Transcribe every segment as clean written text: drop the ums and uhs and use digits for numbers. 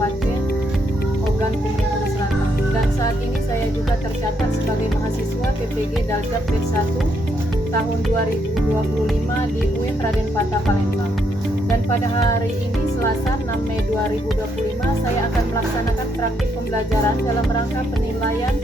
Kabupaten Ogan Komering Selatan. Dan saat ini saya juga tercatat sebagai mahasiswa PPG Daljab P1 tahun 2025 di UIN Raden Patah Palembang. Dan pada hari ini Selasa 6 Mei 2025 saya akan melaksanakan praktik pembelajaran dalam rangka penilaian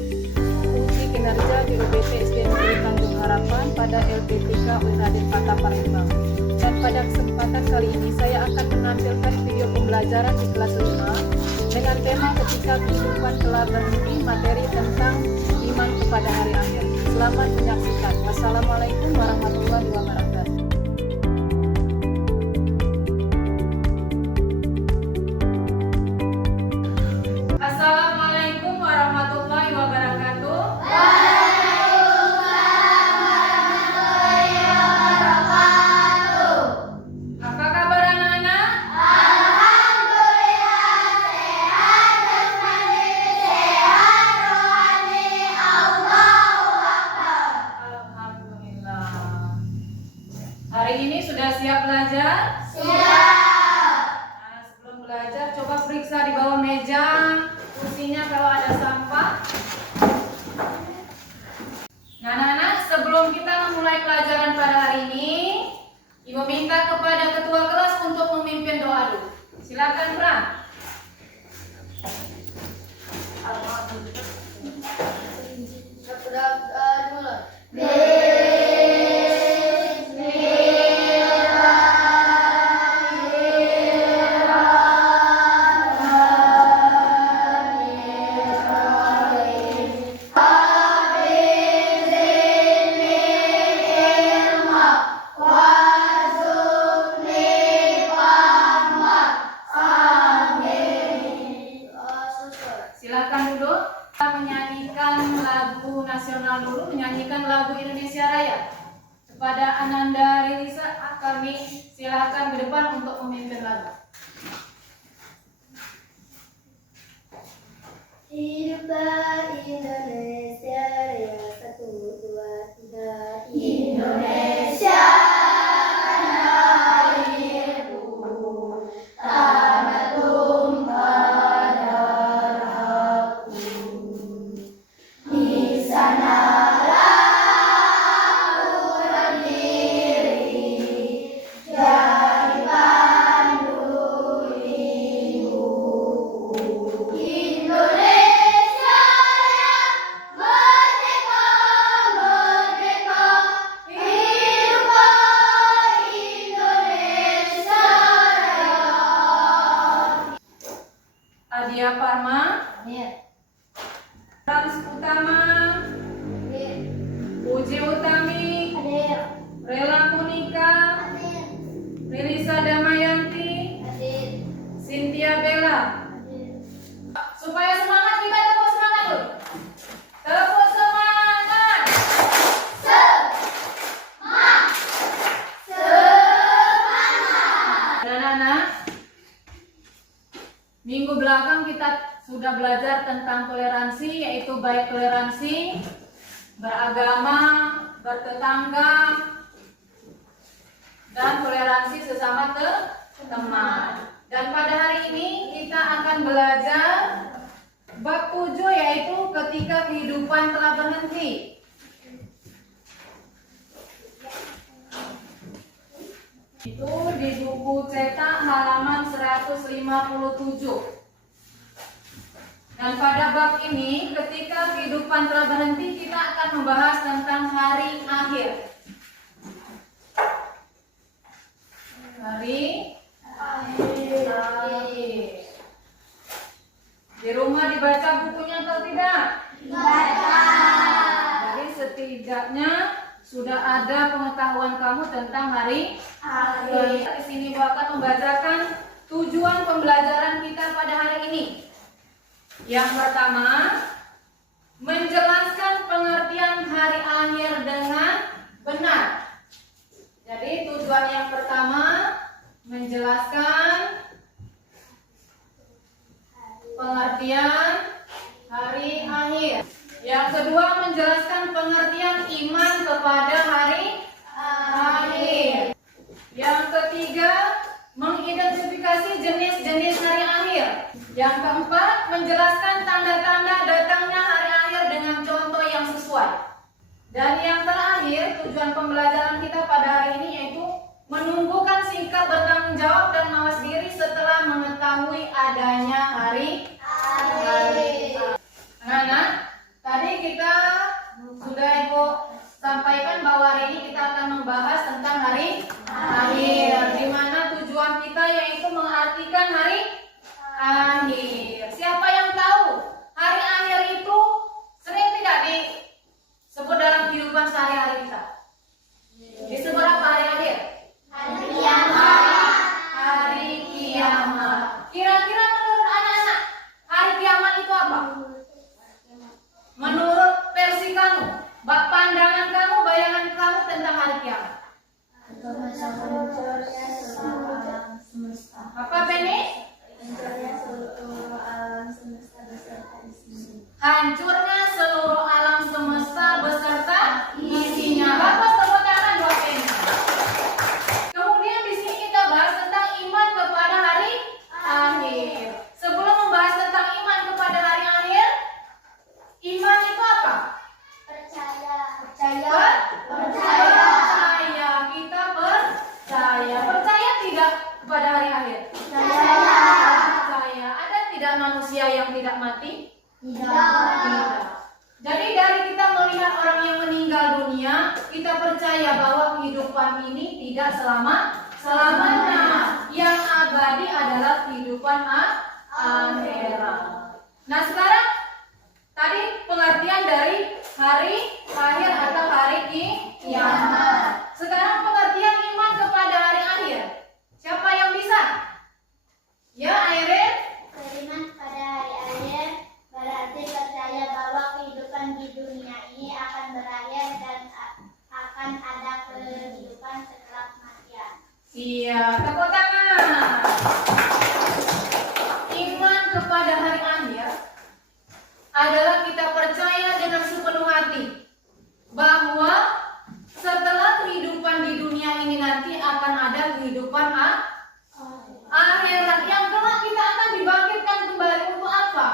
uji kinerja GUBT SDN Negeri Tanjung Harapan pada LPTK UIN Raden Patah Palembang. Dan pada kesempatan kali ini saya akan menampilkan video pembelajaran di kelas 5 dengan tema ketika kehidupan telah berhenti, materi tentang iman kepada hari akhir. Selamat menyaksikan. Wassalamualaikum warahmatullahi wabarakatuh. Assalamualaikum warahmatullahi wabarakatuh. Apa kabar anak-anak? Alhamdulillah sehat jasmani, sehat rohani, Allahu Akbar. Alhamdulillah. Hari ini sudah siap belajar? Siap. Nah, sebelum belajar coba periksa di bawah meja, kursinya kalau ada sampah. Nah, anak-anak, sebelum kita memulai pelajaran pada hari ini, Ibu minta kepada ketua kelas untuk memimpin doa dulu. Silakan, Pra. Silakan duduk. Kita menyanyikan lagu nasional dulu, menyanyikan lagu Indonesia Raya. Kepada Ananda Rilisa, kami silakan ke depan untuk memimpin lagu. Hiduplah Indonesia Raya, 1, 2, 3. Indonesia tanah airku, tanah tumpah darahku. Di sanalah aku berdiri, jadi pandu hidupku. Indonesia Raya, merdeka, merdeka, hiduplah Indonesia Raya. Adia Parma, Trans Utama, Puji Utami, Rela Monika, Rilisa Damayanti, Cynthia Bella. Supaya semangat, kita tepuk semangat dulu. Tepuk semangat. Dan anak-anak, minggu belakang kita sudah belajar tentang toleransi, yaitu baik toleransi beragama, bertetangga, dan toleransi sesama teman. Dan pada hari ini kita akan belajar bab 7, yaitu ketika kehidupan telah berhenti. Itu di buku cetak halaman 157. Dan pada bab ini, ketika kehidupan telah berhenti, kita akan membahas tentang hari akhir. Hari akhir. Di rumah dibaca bukunya atau tidak? Dibaca. Jadi setidaknya sudah ada pengetahuan kamu tentang hari akhir. Di sini Bu akan membacakan tujuan pembelajaran kita pada hari ini. Yang pertama, menjelaskan pengertian hari akhir dengan benar. Jadi tujuan yang pertama, menjelaskan pengertian hari akhir. Yang kedua, menjelaskan pengertian iman kepada hari akhir. Yang ketiga, mengidentifikasi jenis-jenis hari akhir. Yang keempat, menjelaskan tanda-tanda datangnya hari akhir dengan contoh yang sesuai. Dan yang terakhir, tujuan pembelajaran kita pada hari ini yaitu menumbuhkan sikap bertanggung jawab dan mawas diri setelah mengetahui adanya hari akhir. Anak-anak, tadi kita sudah Ibu sampaikan bahwa hari ini kita akan membahas tentang hari akhir, di mana tujuan kita yaitu mengartikan hari akhir. Siapa yang tahu hari akhir itu sering tidak disebut dalam kehidupan sehari-hari kita? Disebut apa hari akhir? Hari kiamat. Hari kiamat. Kira-kira menurut anak-anak, hari kiamat itu apa? Menurut versi kamu, pandangan kamu, bayangan kamu tentang hari kiamat. Apa Beni? Hancurnya seluruh alam semesta beserta isinya. Bapak tepuk tangan buat Beni. Kemudian di sini kita bahas tentang iman kepada hari akhir. Sebelum membahas tentang iman kepada hari akhir, iman itu apa? Percaya. Percaya. Kita percaya. Percaya tidak kepada hari akhir? Percaya. Ada tidak manusia yang tidak mati? Tidak. Jadi dari kita melihat orang yang meninggal dunia, kita percaya bahwa kehidupan ini tidak selamanya. Yang abadi adalah kehidupan akhirat. Nah sekarang tadi pengertian dari hari akhir atau hari kiamat. Sekarang pengertian iman kepada hari akhir. Siapa yang bisa? Ya, Airin? Beriman pada hari akhir berarti percaya bahwa kehidupan di dunia ini akan berakhir dan akan ada kehidupan setelah kematian. Iya, tepuk tangan. Iman kepada hari akhir adalah kita percaya dengan sepenuh hati bahwa setelah kehidupan di dunia ini nanti akan ada kehidupan akhirat yang kelak kita akan dibangkitkan kembali untuk apa?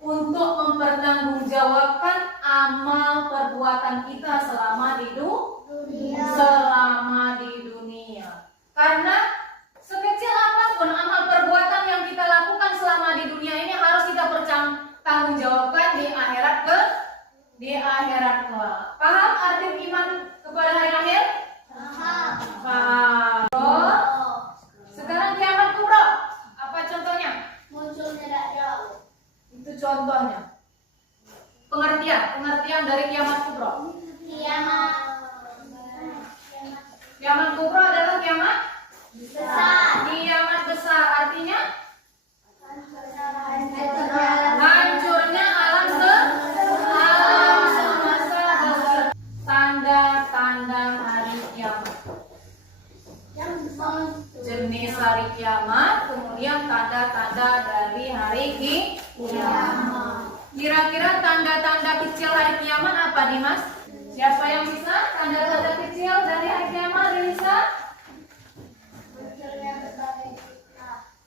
Untuk mempertanggungjawabkan amal perbuatan kita selama di dunia. Karena sekecil apapun amal perbuatan yang kita lakukan selama di dunia ini harus kita pertanggungjawabkan di akhirat kelak. Paham arti iman kepada hari akhir? Paham. Sekarang kiamat kubra. Apa contohnya? Muncul tidak jauh. Itu contohnya. Pengertian dari kiamat kubra. Kiamat kubra adalah kiamat Besar. Kiamat besar artinya hancurnya alam semesta beserta tanda-tanda hari kiamat. Jenis hari kiamat, kemudian tanda-tanda dari hari kiamat. Kira-kira tanda-tanda kecil hari kiamat apa nih Mas? Siapa yang bisa? Tanda-tanda kecil dari hari kiamat bisa?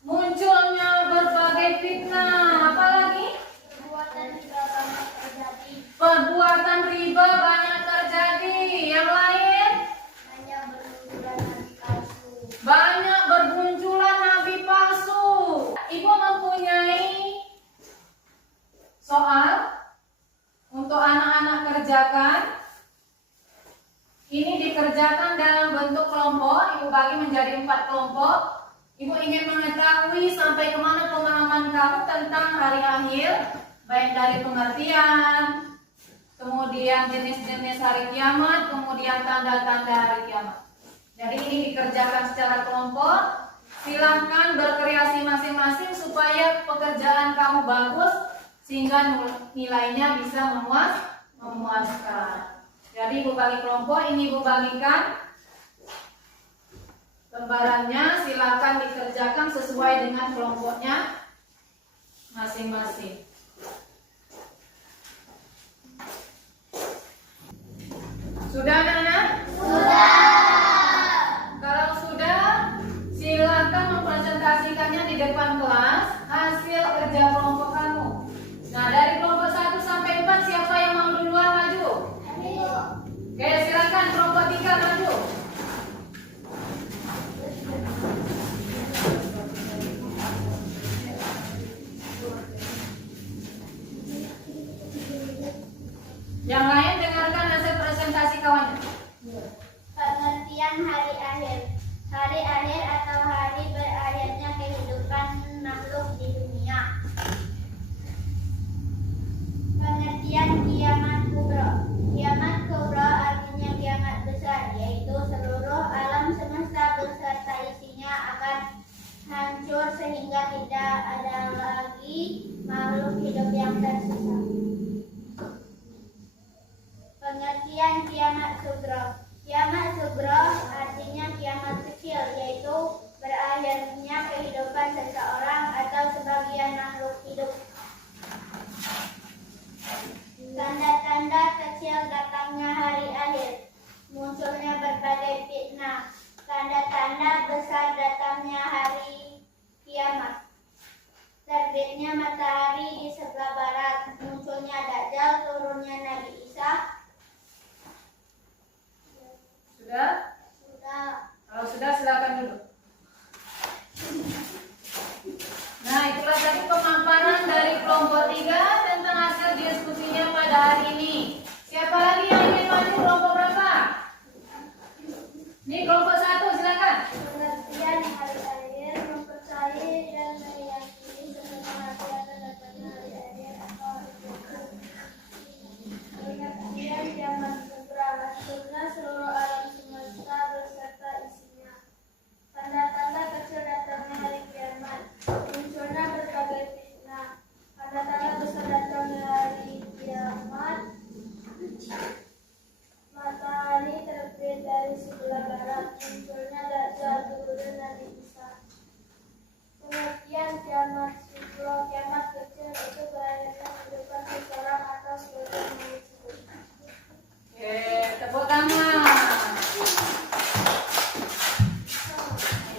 Munculnya berbagai fitnah. Apa lagi? Perbuatan riba banyak terjadi. Yang lain? Banyak bermunculan nabi palsu. Ibu mempunyai soal untuk anak-anak kerjakan. Ini dikerjakan dalam bentuk kelompok. Ibu bagi menjadi 4 kelompok. Ibu ingin mengetahui sampai kemana pemahaman kamu tentang hari akhir, baik dari pengertian, kemudian jenis-jenis hari kiamat, kemudian tanda-tanda hari kiamat. Jadi ini dikerjakan secara kelompok. Silahkan berkreasi masing-masing supaya pekerjaan kamu bagus sehingga nilainya bisa memuaskan. Jadi ibu bagi kelompok, ini ibu bagikan lembarannya, silakan dikerjakan sesuai dengan kelompoknya masing-masing. Sudah anak-anak? Sudah. Kalau sudah, silakan mempresentasikannya di depan kelas. ada lagi makhluk hidup yang tersisa. Pengertian kiamat sugro. Kiamat sugro artinya kiamat kecil, yaitu berakhirnya kehidupan seseorang atau sebagian makhluk hidup. Tanda-tanda kecil datangnya hari akhir. Munculnya berbagai fitnah. Tanda-tanda besar datangnya hari kiamat. Terbitnya matahari di sebelah barat. Munculnya Dajjal, turunnya Nabi Isa. Sudah? Sudah. Kalau sudah silakan dulu. Nah, itulah tadi pemaparan dari kelompok 3 tentang hasil diskusinya pada hari ini. Siapa lagi yang ingin maju kelompok berapa? Ini kelompok 1, silakan. Pengertian hari akhir, mempercayai dan meyakini sepenuh hati akan datangnya hari akhir atau hari kiamat. Pengertian kiamat kubra, maksudnya seluruh alam semesta beserta isinya. Tanda-tanda kecil datangnya hari kiamat, munculnya berbagai fitnah. Tanda-tanda besar datangnya hari kiamat, matahari terbit dari sebelah barat, munculnya Dajjal, turun Nabi Isa. Pengertian kiamat sugro, kiamat kecil itu berakhirnya kehidupan seseorang atau sebagian makhluk hidup. Oke, tepuk tangan.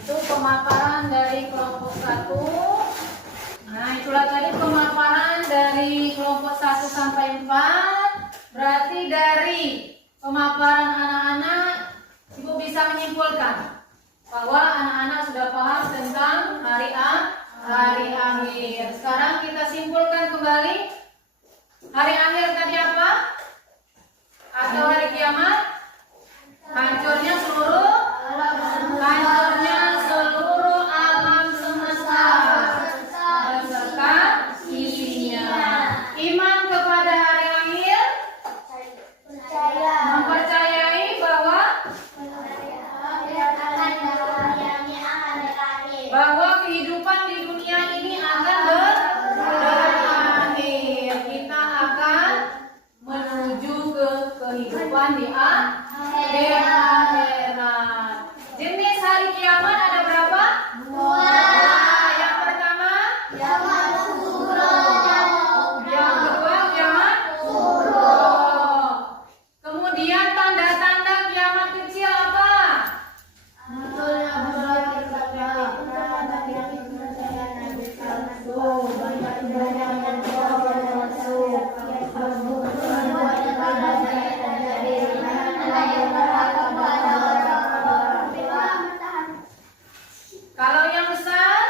Itu pemaparan dari kelompok 1. Nah, itulah tadi pemaparan dari kelompok 1 sampai 4. Berarti dari pemaparan anak-anak, Ibu bisa menyimpulkan bahwa anak-anak sudah paham tentang hari akhir. Sekarang kita simpulkan kembali. Hari akhir tadi apa? Atau hari kiamat? Hancurnya seluruh alam semesta beserta isinya. Iman kepada hari akhir, mempercayai bahwa kehidupan di dunia ini akan berakhir. Kita akan menuju ke kehidupan di akhirat. Jenis hari kiamat ada berapa? 2. Yang pertama, kiamat sugro. Yang kedua, kiamat sugro. Kemudian tanda-tanda kiamat kecil apa? Kalau yang besar,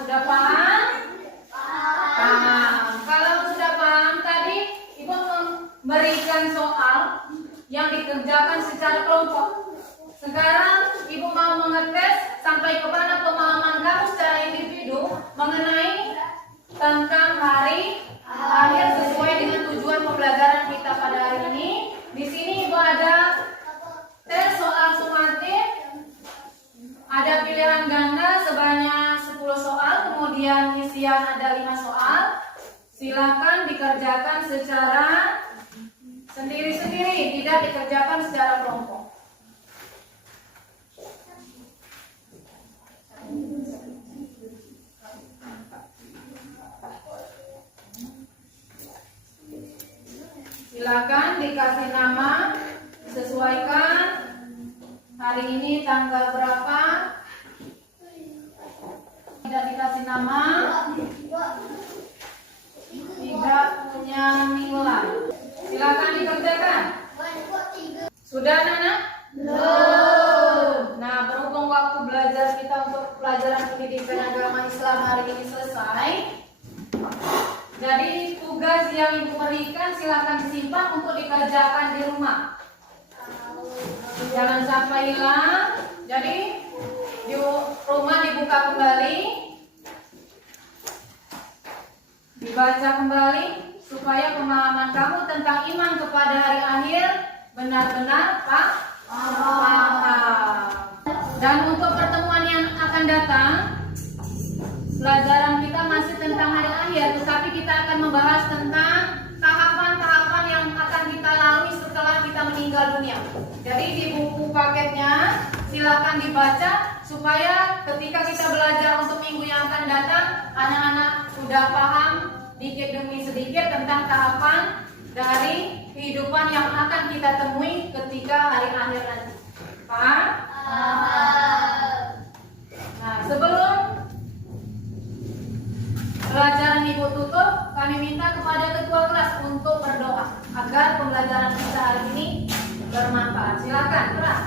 sudah paham? Paham. Kalau sudah paham tadi, Ibu memberikan soal yang dikerjakan secara kelompok. Sekarang Ibu mau mengetes sampai kepada pemahaman kamu secara individu mengenai tentang hari akhir sesuai dengan tujuan pembelajaran kita pada hari ini. Di sini Ibu ada tes soal sumatif, ada pilihan ganda sebanyak 10 soal, kemudian isian ada 5 soal. Silakan dikerjakan secara sendiri-sendiri, tidak dikerjakan secara kelompok. Silakan dikasih nama, disesuaikan hari ini tanggal berapa. Tidak dikasih nama, tidak punya nilai. Silakan dikerjakan. Sudah, Nana? Belum. Nah, berhubung waktu belajar kita untuk pelajaran pendidikan agama Islam hari ini selesai, jadi Jadi tugas yang Ibu berikan silakan disimpan untuk dikerjakan di rumah. Jangan sampai hilang. Jadi di rumah dibuka kembali, dibaca kembali supaya pemahaman kamu tentang iman kepada hari akhir benar-benar paham. Dan untuk pertemuan yang akan datang, pelajaran kita masih tentang hari akhir, tetapi kita akan membahas tentang tahapan-tahapan yang akan kita lalui setelah kita meninggal dunia. Jadi di buku paketnya silakan dibaca supaya ketika kita belajar untuk minggu yang akan datang, anak-anak sudah paham dikit demi sedikit tentang tahapan dari kehidupan yang akan kita temui ketika hari akhir nanti. Paham? Nah, sebelum pelajaran Ibu tutup, kami minta kepada ketua kelas untuk berdoa agar pembelajaran kita hari ini bermanfaat. Silakan, kelas.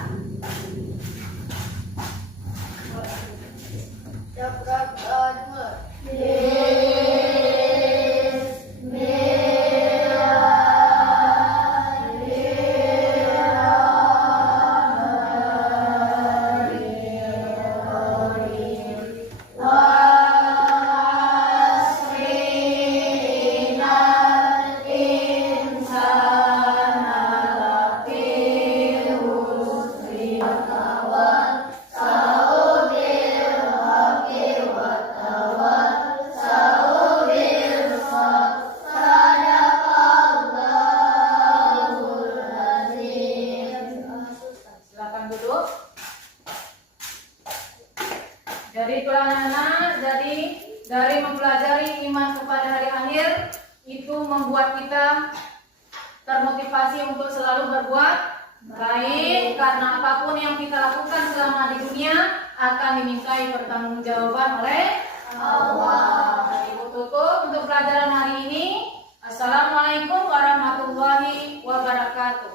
Jadi anak-anak, dari mempelajari iman kepada hari akhir itu membuat kita termotivasi untuk selalu berbuat baik, karena apapun yang kita lakukan selama di dunia akan dimintai pertanggungjawaban oleh Allah. Ibu tutup untuk pelajaran hari ini. Assalamualaikum warahmatullahi wabarakatuh.